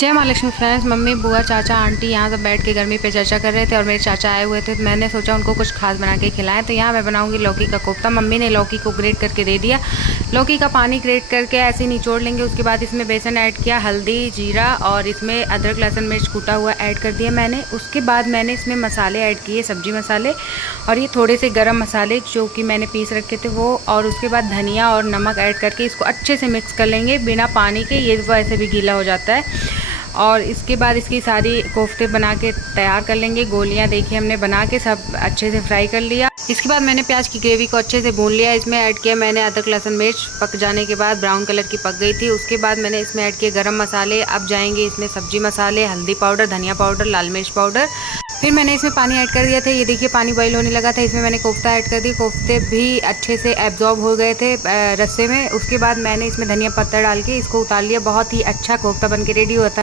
जय माँ Lakshmi friends. Mummy, बुआ, चाचा, आंटी यहाँ सब बैठ के गर्मी पे चर्चा कर रहे थे और मेरे चाचा आए हुए थे, तो मैंने सोचा उनको कुछ खास बना के खिलाएं। तो यहाँ मैं बनाऊंगी लौकी का कोफ्ता। मम्मी ने लौकी को ग्रेट करके दे दिया। लौकी का पानी ग्रेट करके ऐसे ही निचोड़ लेंगे। उसके बाद इसमें बेसन ऐड किया, हल्दी, जीरा और इसमें अदरक लहसुन मिर्च कूटा हुआ ऐड कर दिया मैंने। उसके बाद मैंने इसमें मसाले ऐड किए, सब्जी मसाले और ये थोड़े से गरम मसाले जो कि मैंने पीस रखे थे वो। और उसके बाद धनिया और नमक ऐड करके इसको अच्छे से मिक्स कर लेंगे बिना पानी के। ये वैसे भी गीला हो जाता है। और इसके बाद इसकी सारी कोफ्ते बना के तैयार कर लेंगे। गोलियां देखिए हमने बना के सब अच्छे से फ्राई कर लिया। इसके बाद मैंने प्याज की ग्रेवी को अच्छे से भून लिया। इसमें ऐड किया मैंने अदरक लहसुन मिर्च, पक जाने के बाद ब्राउन कलर की पक गई थी। उसके बाद मैंने इसमें ऐड किए गरम मसाले। अब जाएंगे इसमें सब्जी मसाले, हल्दी पाउडर, धनिया पाउडर, लाल मिर्च पाउडर। फिर मैंने इसमें पानी ऐड कर दिया था। ये देखिए पानी बॉईल होने लगा था। इसमें मैंने कोफ्ता ऐड कर दी। कोफ्ते भी अच्छे से एब्जॉर्ब हो गए थे रस्से में। उसके बाद मैंने इसमें धनिया पत्ता डाल के इसको उतार लिया। बहुत ही अच्छा कोफ्ता बन के रेडी हुआ था।